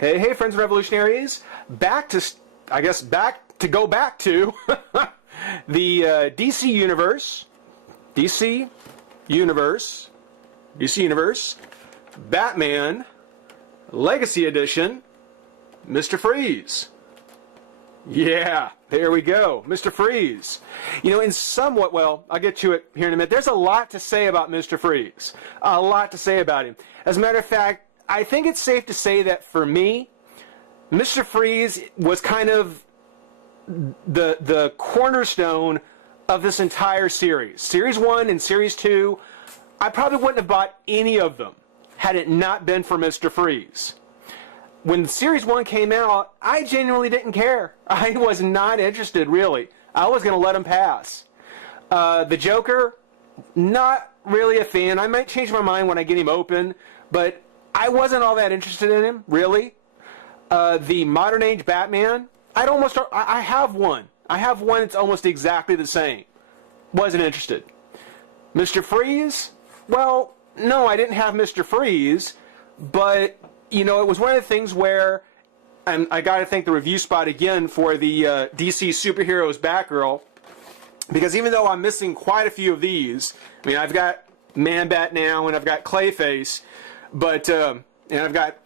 Hey, hey, friends and revolutionaries! Back to the DC Universe, Batman, Legacy Edition, Mr. Freeze. Yeah, there we go, Mr. Freeze. You know, well, I'll get to it here in a minute. There's a lot to say about Mr. Freeze. A lot to say about him. As a matter of fact, I think it's safe to say that for me, Mr. Freeze was kind of the cornerstone of this entire series. Series 1 and Series 2, I probably wouldn't have bought any of them had it not been for Mr. Freeze. When Series 1 came out, I genuinely didn't care. I was not interested, really. I was going to let him pass. The Joker, not really a fan. I might change my mind when I get him open, but I wasn't all that interested in him, really. The modern age Batman, I have one. I have one that's almost exactly the same. Wasn't interested. Mr. Freeze, well, no, I didn't have Mr. Freeze, but, you know, it was one of the things where, and I got to thank the review spot again for the DC Superheroes Batgirl, because even though I'm missing quite a few of these, I mean, I've got Man-Bat now, and I've got Clayface, but, and I've got,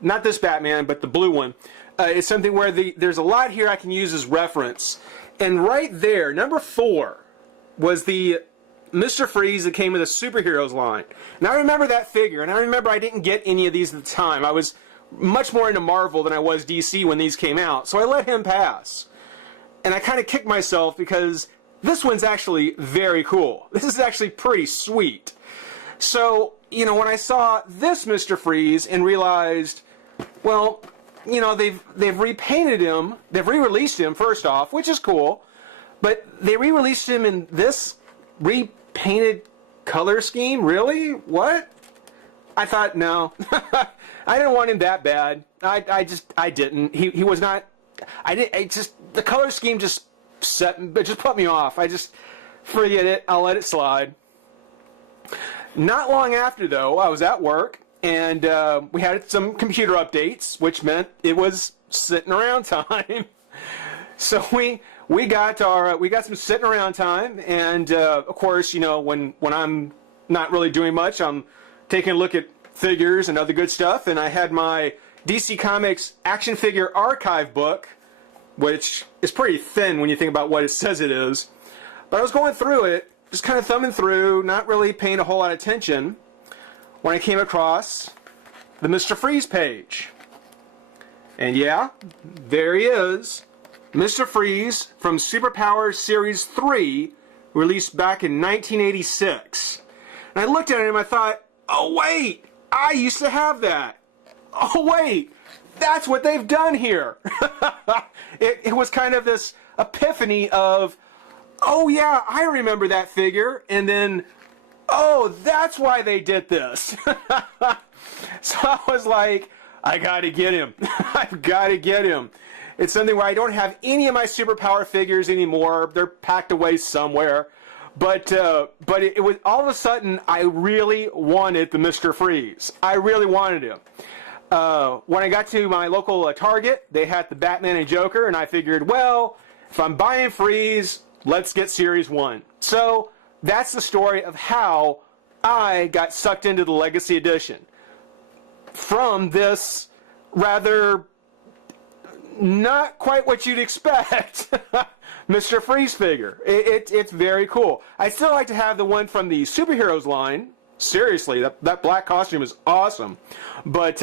not this Batman, but the blue one. It's something where there's a lot here I can use as reference. And right there, number 4, was the Mr. Freeze that came with a Superheroes line. And I remember that figure, and I remember I didn't get any of these at the time. I was much more into Marvel than I was DC when these came out, so I let him pass. And I kind of kicked myself because this one's actually very cool. This is actually pretty sweet. So, you know, when I saw this Mr. Freeze and realized, well, you know, they've repainted him, they've re-released him first off, which is cool, but they re-released him in this repainted color scheme? Really? What? I thought, no. I didn't want him that bad. I didn't. He was not, the color scheme just put me off. I just, forget it, I'll let it slide. Not long after, though, I was at work, and we had some computer updates, which meant it was sitting around time. So we got some sitting around time, and of course, you know, when I'm not really doing much, I'm taking a look at figures and other good stuff, and I had my DC Comics action figure archive book, which is pretty thin when you think about what it says it is. But I was going through it, just kind of thumbing through, not really paying a whole lot of attention, when I came across the Mr. Freeze page. And yeah, there he is, Mr. Freeze from Superpowers Series 3, released back in 1986. And I looked at him and I thought, oh wait, I used to have that. Oh wait, that's what they've done here. It was kind of this epiphany of, oh yeah, I remember that figure, and then, oh, that's why they did this. So I was like, I gotta get him. I've gotta get him. It's something where I don't have any of my superpower figures anymore. They're packed away somewhere. But it was, all of a sudden, I really wanted the Mr. Freeze. I really wanted him. When I got to my local Target, they had the Batman and Joker, and I figured, well, if I'm buying Freeze, let's get Series 1. So that's the story of how I got sucked into the Legacy Edition. From this rather not quite what you'd expect Mr. Freeze figure. It's very cool. I still like to have the one from the Superheroes line. Seriously, that black costume is awesome. But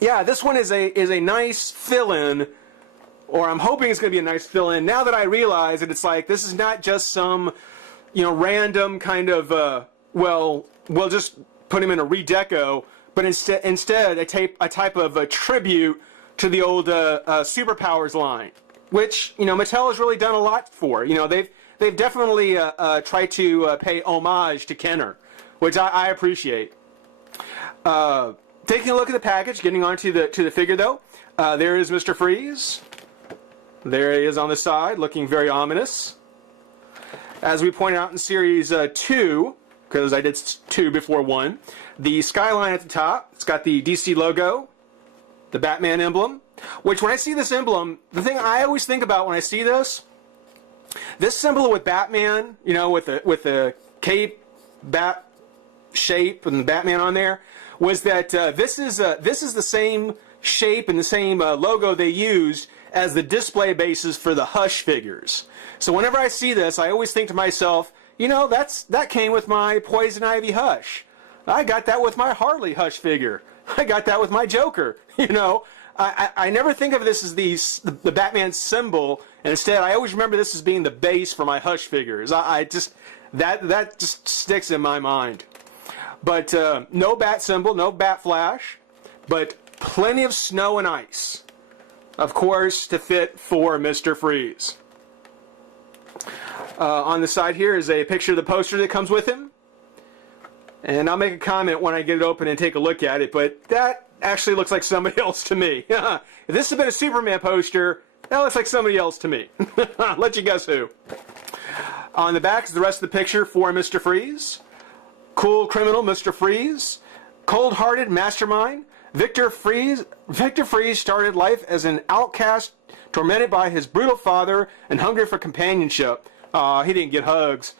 yeah, this one is a nice fill-in, or I'm hoping it's going to be a nice fill-in. Now that I realize that it's like, this is not just some, you know, random kind of, well, we'll just put him in a redeco, but instead a type of a tribute to the old Superpowers line, which, you know, Mattel has really done a lot for. You know, they've definitely tried to pay homage to Kenner, which I appreciate. Taking a look at the package, getting on to the figure though, there is Mr. Freeze. There he is on the side, looking very ominous. As we pointed out in Series 2, because I did 2 before 1, the skyline at the top, it's got the DC logo, the Batman emblem, which when I see this emblem, the thing I always think about when I see this symbol with Batman, you know, with the cape, bat shape, and the Batman on there, was that this is the same shape and the same logo they used as the display bases for the Hush figures. So whenever I see this, I always think to myself, you know, that came with my Poison Ivy Hush. I got that with my Harley Hush figure. I got that with my Joker. You know, I never think of this as the Batman symbol, and instead I always remember this as being the base for my Hush figures. That just sticks in my mind. But no bat symbol, no bat flash, but plenty of snow and ice, of course, to fit for Mr. Freeze. On the side here is a picture of the poster that comes with him. And I'll make a comment when I get it open and take a look at it, but that actually looks like somebody else to me. If this had been a Superman poster, that looks like somebody else to me. I'll let you guess who. On the back is the rest of the picture for Mr. Freeze. Cool criminal Mr. Freeze. Cold-hearted mastermind. Victor Freeze started life as an outcast, tormented by his brutal father and hungry for companionship. He didn't get hugs.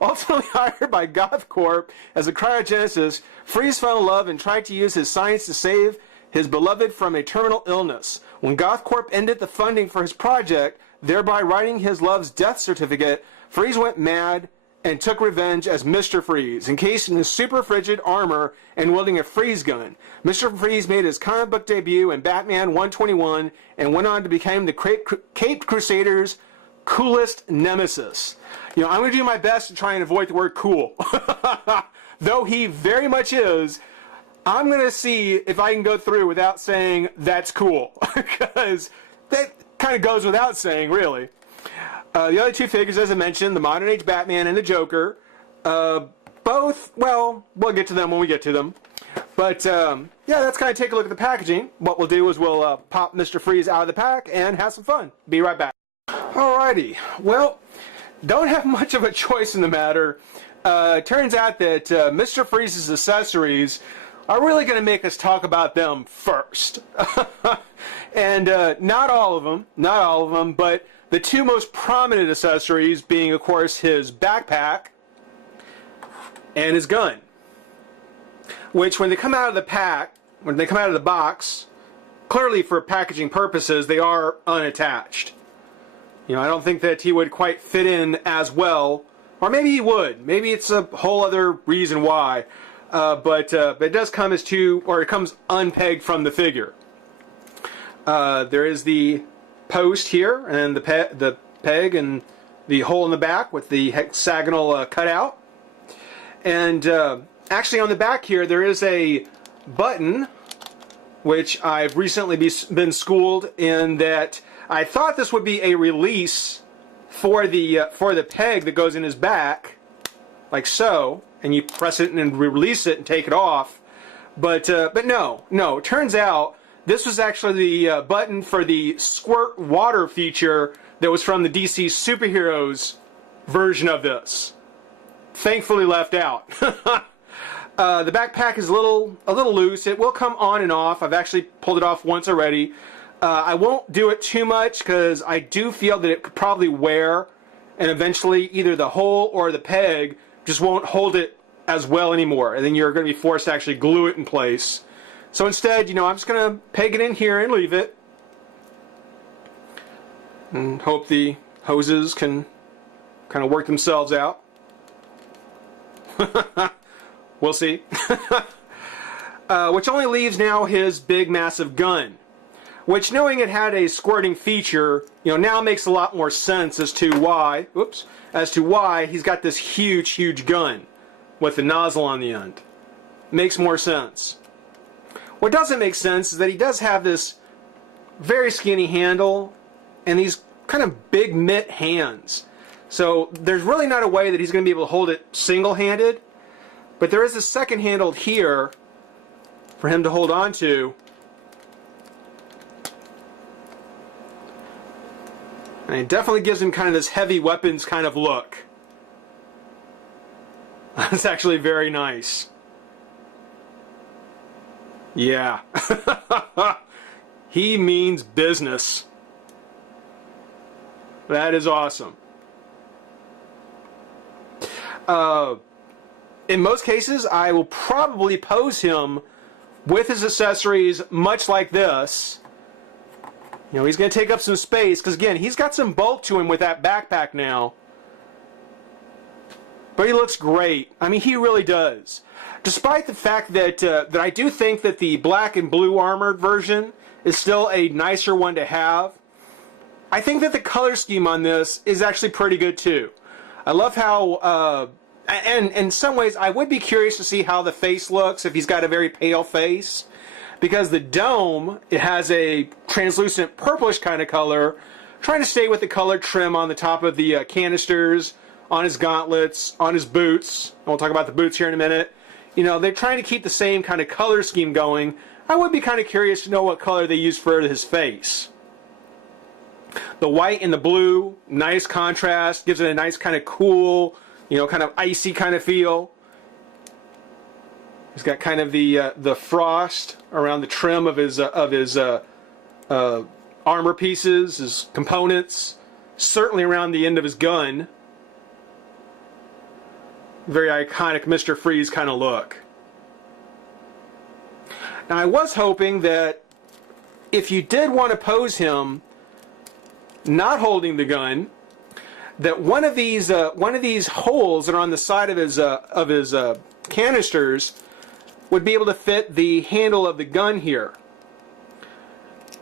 Ultimately hired by GothCorp as a cryogenesis, Freeze fell in love and tried to use his science to save his beloved from a terminal illness. When GothCorp ended the funding for his project, thereby writing his love's death certificate, Freeze went mad and took revenge as Mr. Freeze, encased in his super frigid armor and wielding a freeze gun. Mr. Freeze made his comic book debut in Batman 121 and went on to become the Caped Crusader's coolest nemesis. You know, I'm going to do my best to try and avoid the word cool. Though he very much is, I'm going to see if I can go through without saying that's cool. Because that kind of goes without saying, really. The other two figures, as I mentioned, the modern age Batman and the Joker, both, well, we'll get to them when we get to them. But, yeah, let's kind of take a look at the packaging. What we'll do is we'll pop Mr. Freeze out of the pack and have some fun. Be right back. Alrighty, well, don't have much of a choice in the matter. Turns out that Mr. Freeze's accessories are really going to make us talk about them first. And not all of them, but the two most prominent accessories being, of course, his backpack and his gun. Which, when they come out of the pack, when they come out of the box, clearly for packaging purposes, they are unattached. You know, I don't think that he would quite fit in as well, or maybe he would. Maybe it's a whole other reason why. But it does come as two, or it comes unpegged from the figure. There is the post here, and the peg, and the hole in the back with the hexagonal cutout. And actually on the back here, there is a button, which I've recently been schooled in that I thought this would be a release for the peg that goes in his back, like so, and you press it and release it and take it off. But no. It turns out this was actually the button for the squirt water feature that was from the DC Superheroes version of this. Thankfully left out. The backpack is a little loose. It will come on and off. I've actually pulled it off once already. I won't do it too much because I do feel that it could probably wear, and eventually either the hole or the peg just won't hold it as well anymore, and then you're going to be forced to actually glue it in place. So instead, you know, I'm just going to peg it in here and leave it, and hope the hoses can kind of work themselves out. We'll see. Which only leaves now his big massive gun, which, knowing it had a squirting feature, you know, now makes a lot more sense as to why he's got this huge gun with the nozzle on the end. Makes more sense. What doesn't make sense is that he does have this very skinny handle and these kind of big mitt hands. So there's really not a way that he's going to be able to hold it single-handed, but there is a second handle here for him to hold on to. And it definitely gives him kind of this heavy weapons kind of look. That's actually very nice. Yeah. He means business. That is awesome. In most cases, I will probably pose him with his accessories much like this. You know, he's going to take up some space because, again, he's got some bulk to him with that backpack now. But he looks great. I mean, he really does. Despite the fact that that I do think that the black and blue armored version is still a nicer one to have, I think that the color scheme on this is actually pretty good too. I love how, and in some ways, I would be curious to see how the face looks if he's got a very pale face. Because the dome, it has a translucent purplish kind of color, trying to stay with the color trim on the top of the canisters, on his gauntlets, on his boots. And we'll talk about the boots here in a minute. You know, they're trying to keep the same kind of color scheme going. I would be kind of curious to know what color they use for his face. The white and the blue, nice contrast, gives it a nice kind of cool, you know, kind of icy kind of feel. He's got kind of the frost around the trim of his armor pieces, his components, certainly around the end of his gun. Very iconic Mr. Freeze kind of look. Now I was hoping that if you did want to pose him not holding the gun, that one of these holes that are on the side of his canisters would be able to fit the handle of the gun here.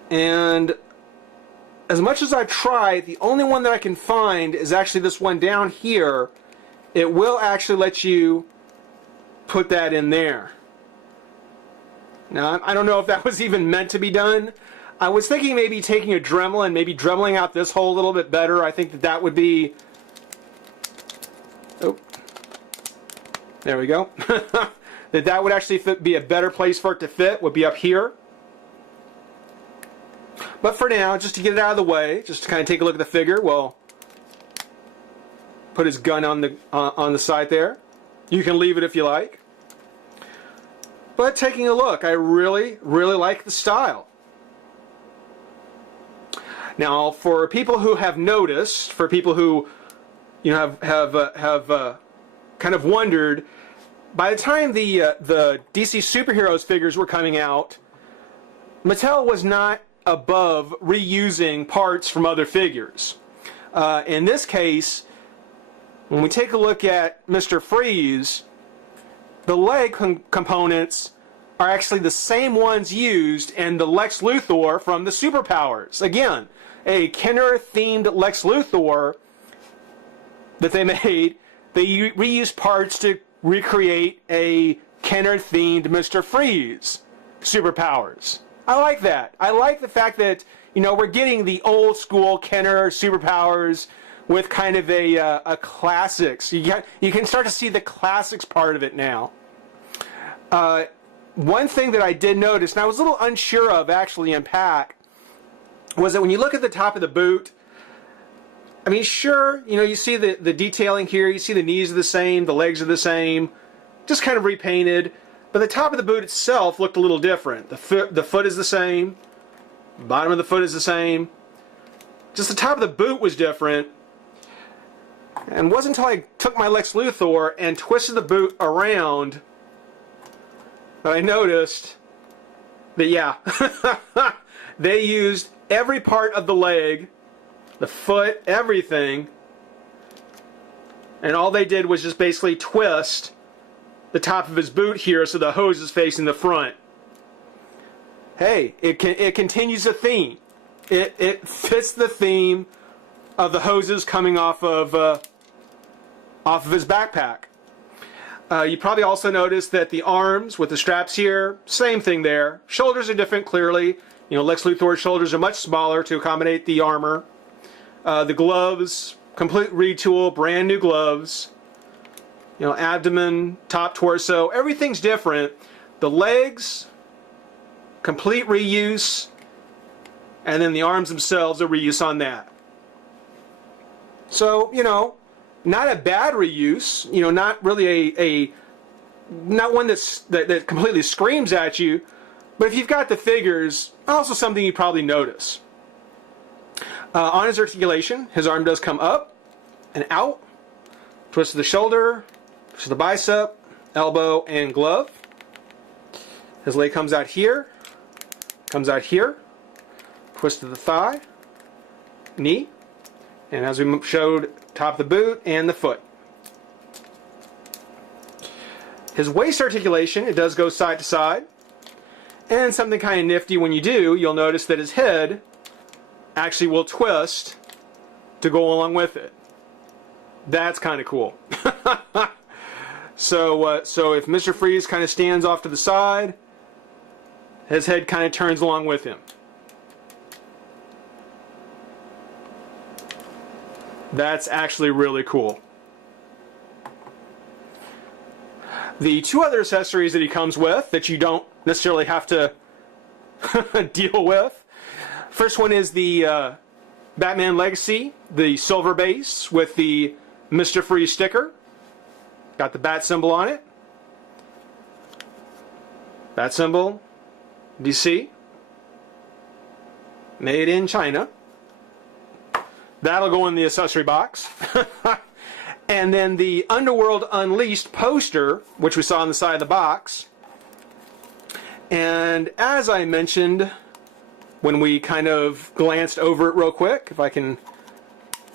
And as much as I tried, the only one that I can find is actually this one down here. It will actually let you put that in there. Now, I don't know if that was even meant to be done. I was thinking maybe taking a Dremel and maybe dremeling out this hole a little bit better. I think that that would be... Oh, there we go. that would actually be a better place for it to fit, would be up here. But for now, just to get it out of the way, just to kind of take a look at the figure, we'll put his gun on the side there. You can leave it if you like. But taking a look, I really, really like the style. Now, for people who have noticed, for people who, you know, have kind of wondered, by the time the DC Superheroes figures were coming out, Mattel was not above reusing parts from other figures. In this case, when we take a look at Mr. Freeze, the leg components are actually the same ones used in the Lex Luthor from the Superpowers. Again, a Kenner-themed Lex Luthor that they made. They reused parts to recreate a Kenner-themed Mr. Freeze Superpowers. I like that. I like the fact that, you know, we're getting the old school Kenner Superpowers with kind of a classics. You can start to see the classics part of it now. One thing that I did notice, and I was a little unsure of actually in pack, was that when you look at the top of the boot, I mean, sure, you know, you see the detailing here, you see the knees are the same, the legs are the same, just kind of repainted, but the top of the boot itself looked a little different. The foot is the same, bottom of the foot is the same, just the top of the boot was different. And it wasn't until I took my Lex Luthor and twisted the boot around that I noticed that, yeah, they used every part of the leg, the foot, everything, and all they did was just basically twist the top of his boot here so the hose is facing the front. Hey, it continues the theme. It fits the theme of the hoses coming off of his backpack. You probably also noticed that the arms with the straps here, same thing there. Shoulders are different, clearly. You know, Lex Luthor's shoulders are much smaller to accommodate the armor. The gloves, complete retool, brand new gloves. You know, abdomen, top torso, everything's different. The legs, complete reuse. And then the arms themselves, a reuse on that. So, you know, not a bad reuse, you know, not really not one that completely screams at you, But if you've got the figures, also something you probably notice. On his articulation, his arm does come up and out. Twist of the shoulder, twist of the bicep, elbow, and glove. His leg comes out here, twist of the thigh, knee, and as we showed, top of the boot and the foot. His waist articulation, it does go side to side. And something kind of nifty when you do, you'll notice that his head actually will twist to go along with it. That's kind of cool. So if Mr. Freeze kind of stands off to the side, his head kind of turns along with him. That's actually really cool. The two other accessories that he comes with that you don't necessarily have to deal with. First one is the Batman Legacy, the silver base with the Mr. Freeze sticker. Got the bat symbol on it. Bat symbol, DC. Made in China. That'll go in the accessory box. And then the Underworld Unleashed poster, which we saw on the side of the box. And as I mentioned when we kind of glanced over it real quick, if I can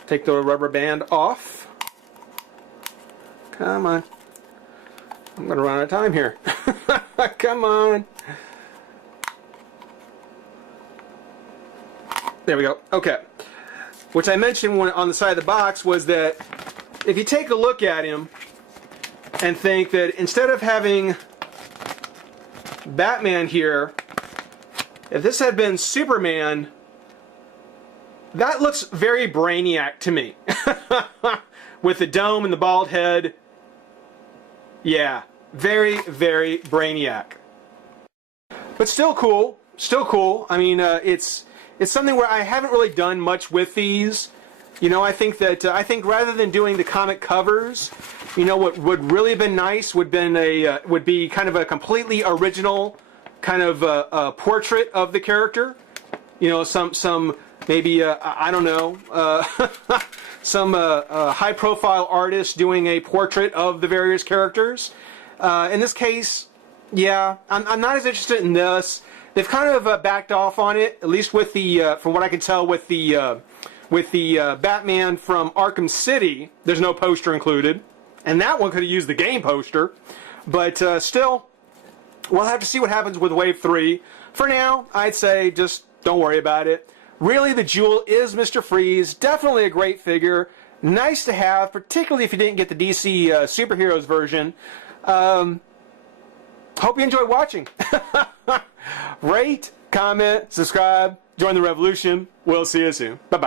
take the rubber band off. Come on. I'm going to run out of time here. Come on. There we go. Okay. Which I mentioned on the side of the box was that if you take a look at him and think that instead of having Batman here, if this had been Superman, that looks very Brainiac to me. With the dome and the bald head. Yeah, very, very Brainiac. But still cool. Still cool. I mean, it's something where I haven't really done much with these. You know, I think rather than doing the comic covers, you know, what would really have been nice would be kind of a completely original kind of a portrait of the character. You know, some maybe I don't know, some high-profile artist doing a portrait of the various characters. In this case, yeah, I'm not as interested in this. They've kind of backed off on it, at least with the from what I can tell with the Batman from Arkham City. There's no poster included, and that one could have used the game poster. But still, we'll have to see what happens with Wave 3. For now, I'd say just don't worry about it. Really, the jewel is Mr. Freeze. Definitely a great figure. Nice to have, particularly if you didn't get the DC Superheroes version. Hope you enjoyed watching. Rate, comment, subscribe, join the revolution. We'll see you soon. Bye-bye.